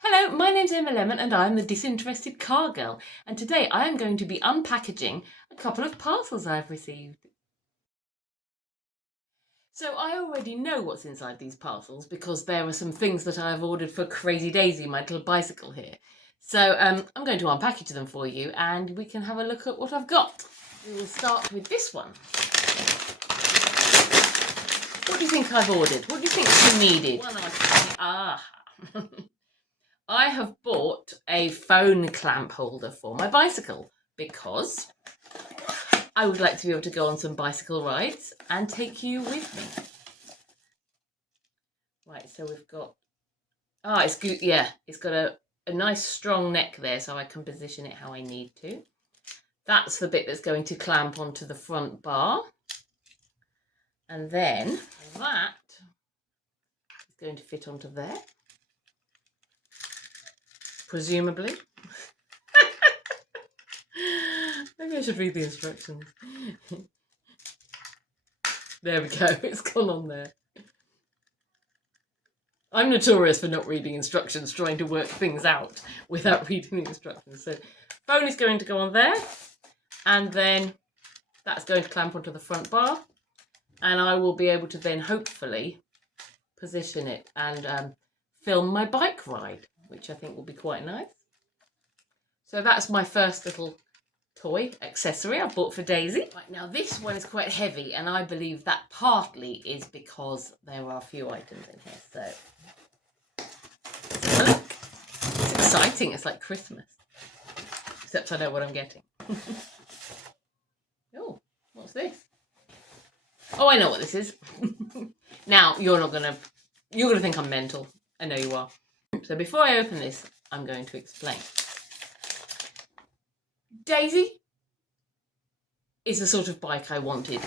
Hello, my name's Emma Lemonn and I'm the disinterested car girl, and today I am going to be unpackaging a couple of parcels I've received. So I already know what's inside these parcels because there are some things that I've ordered for Crazy Daisy, my little bicycle here. So I'm going to unpackage them for you and we can have a look at what I've got. We will start with this one. What do you think I've ordered? What do you think she needed? I have bought a phone clamp holder for my bicycle because I would like to be able to go on some bicycle rides and take you with me. Right, so we've got, it's good. Yeah, it's got a nice strong neck there so I can position it how I need to. That's the bit that's going to clamp onto the front bar. And then that is going to fit onto there, presumably. Maybe I should read the instructions. There we go, it's gone on there. I'm notorious for not reading instructions, trying to work things out without reading the instructions. So phone is going to go on there, and then that's going to clamp onto the front bar, and I will be able to then hopefully position it and film my bike ride, which I think will be quite nice. So that's my first little toy accessory I bought for Daisy. Right, now this one is quite heavy, and I believe that partly is because there are a few items in here. So look, it's exciting. It's like Christmas, except I know what I'm getting. Oh, what's this? Oh, I know what this is. Now you're gonna think I'm mental. I know you are. So before I open this, I'm going to explain. Daisy is the sort of bike I wanted,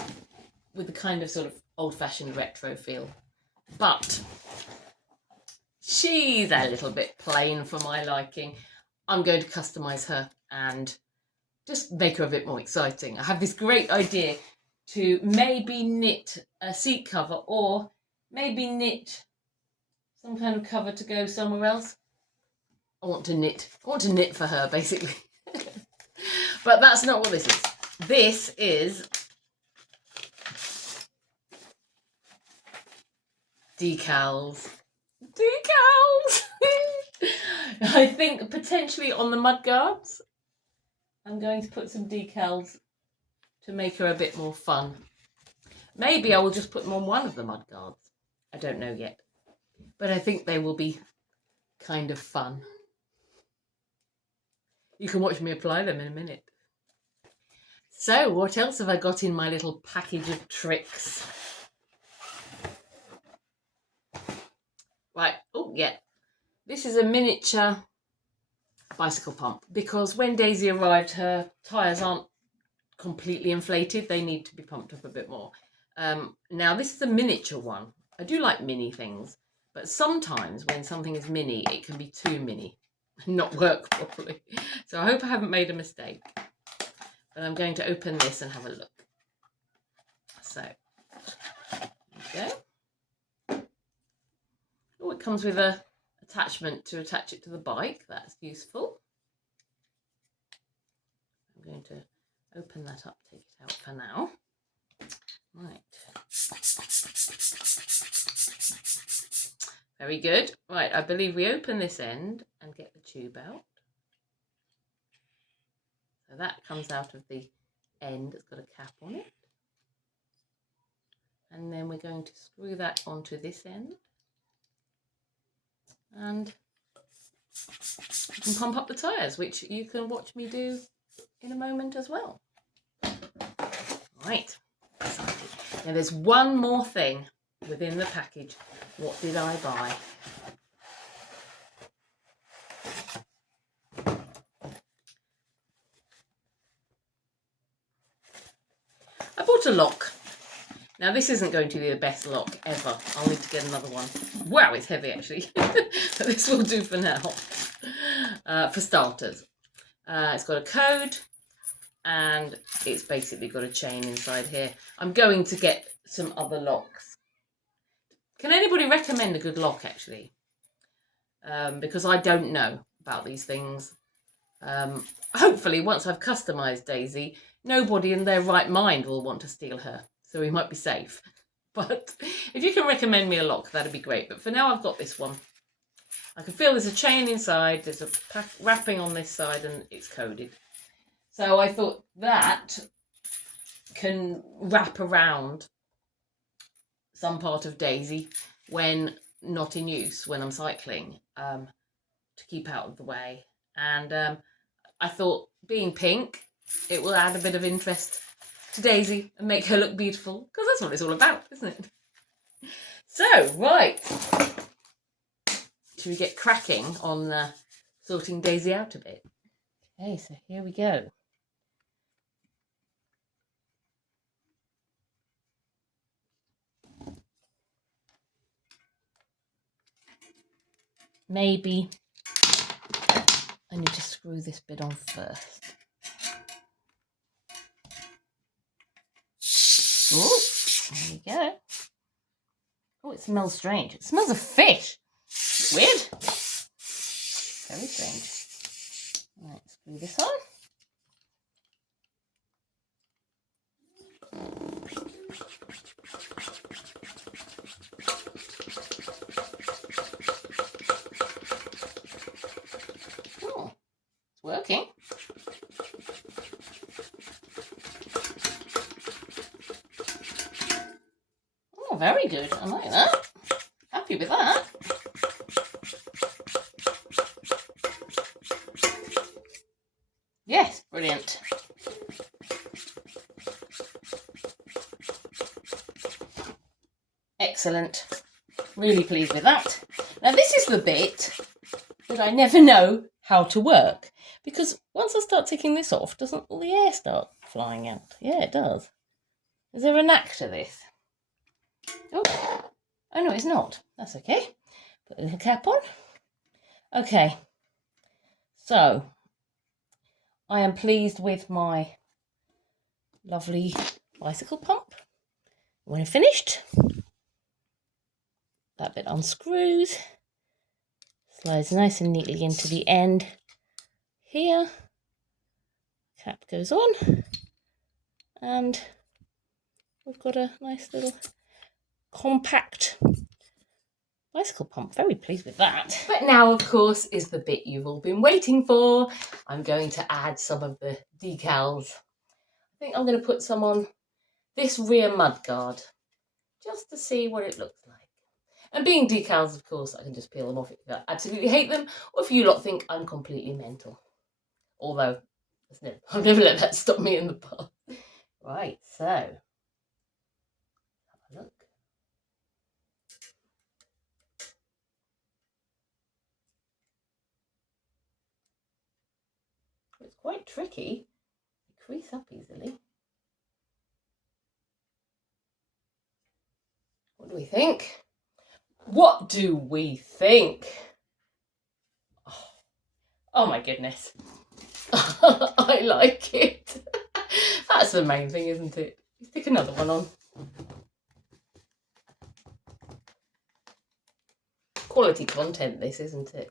with the kind of sort of old-fashioned retro feel, but she's a little bit plain for my liking. I'm going to customise her and just make her a bit more exciting. I have this great idea to maybe knit a seat cover, or maybe knit some kind of cover to go somewhere else. I want to knit for her, basically. But that's not what this is. This is decals. I think potentially on the mudguards. I'm going to put some decals to make her a bit more fun. Maybe I will just put them on one of the mudguards. I don't know yet. But I think they will be kind of fun. You can watch me apply them in a minute. So, what else have I got in my little package of tricks? Right, oh yeah. This is a miniature bicycle pump, because when Daisy arrived, her tyres aren't completely inflated. They need to be pumped up a bit more. Now, this is a miniature one. I do like mini things, but sometimes when something is mini, it can be too mini and not work properly. So I hope I haven't made a mistake. But I'm going to open this and have a look. So, there we go. Oh, it comes with a attachment to attach it to the bike. That's useful. I'm going to open that up, take it out for now. Right. Very good. Right, I believe we open this end and get the tube out. So that comes out of the end. It's got a cap on it. And then we're going to screw that onto this end. And you can pump up the tyres, which you can watch me do in a moment as well. Right. Now there's one more thing within the package. What did I buy? I bought a lock. Now this isn't going to be the best lock ever. I'll need to get another one. Wow, it's heavy actually. But this will do for now. For starters. It's got a code, and it's basically got a chain inside here. I'm going to get some other locks. Can anybody recommend a good lock actually? because I don't know about these things. Hopefully, once I've customised Daisy, nobody in their right mind will want to steal her, so we might be safe. But if you can recommend me a lock, that'd be great. But for now, I've got this one. I can feel there's a chain inside, there's a wrapping on this side, and it's coded. So I thought that can wrap around some part of Daisy when not in use, when I'm cycling, to keep out of the way. And I thought, being pink, it will add a bit of interest to Daisy and make her look beautiful, because that's what it's all about, isn't it? So, right. Should we get cracking on sorting Daisy out a bit? Okay, so here we go. Maybe I need to screw this bit on first. Oh, there we go. Oh, it smells strange. It smells of fish. Weird. Very strange. Right, screw this on. Oh, it's working. Oh, very good. I like that. Happy with that. Yes, brilliant. Excellent. Really pleased with that. Now this is the bit that I never know how to work, because once I start taking this off, doesn't all the air start flying out? Yeah, it does. Is there a knack to this? Oh no, it's not. That's okay. Put the cap on. Okay. So I am pleased with my lovely bicycle pump. When I've finished, that bit unscrews, slides nice and neatly into the end here. Cap goes on, and we've got a nice little compact bicycle pump. Very pleased with that. But now, of course, is the bit you've all been waiting for. I'm going to add some of the decals. I think I'm going to put some on this rear mudguard, just to see what it looks like. And being decals, of course, I can just peel them off if I absolutely hate them, or if you lot think I'm completely mental. Although, I've never let that stop me in the past. Right, so, have a look. It's quite tricky. They crease up easily. What do we think? What do we think? Oh my goodness. I like it. That's the main thing, isn't it? Stick another one on. Quality content, this, isn't it?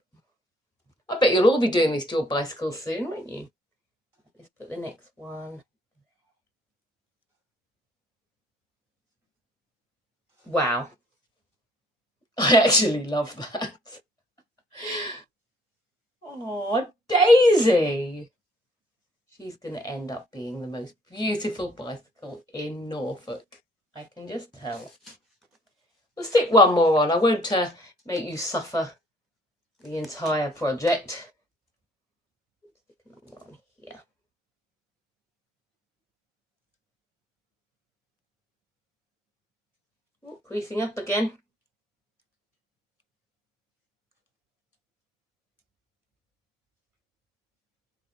I bet you'll all be doing this to your bicycles soon, won't you? Let's put the next one. Wow. I actually love that. Oh, Daisy! She's going to end up being the most beautiful bicycle in Norfolk. I can just tell. We'll stick one more on. I won't make you suffer the entire project. Stick another one on here. Oh, creasing up again.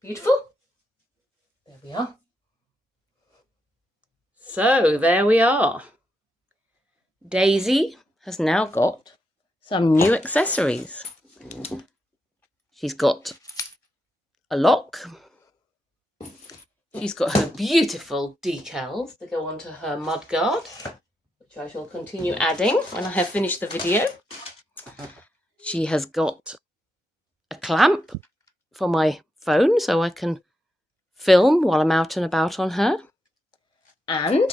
Beautiful. There we are. So there we are. Daisy has now got some new accessories. She's got a lock. She's got her beautiful decals to go onto her mudguard, which I shall continue adding when I have finished the video. She has got clamp for my phone so I can film while I'm out and about on her. And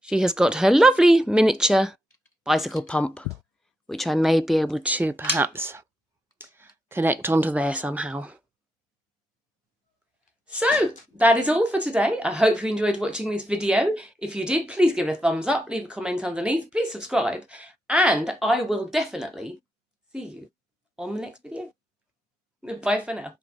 she has got her lovely miniature bicycle pump, which I may be able to perhaps connect onto there somehow. So that is all for today. I hope you enjoyed watching this video. If you did, please give it a thumbs up, leave a comment underneath, please subscribe, and I will definitely see you on the next video. Bye for now.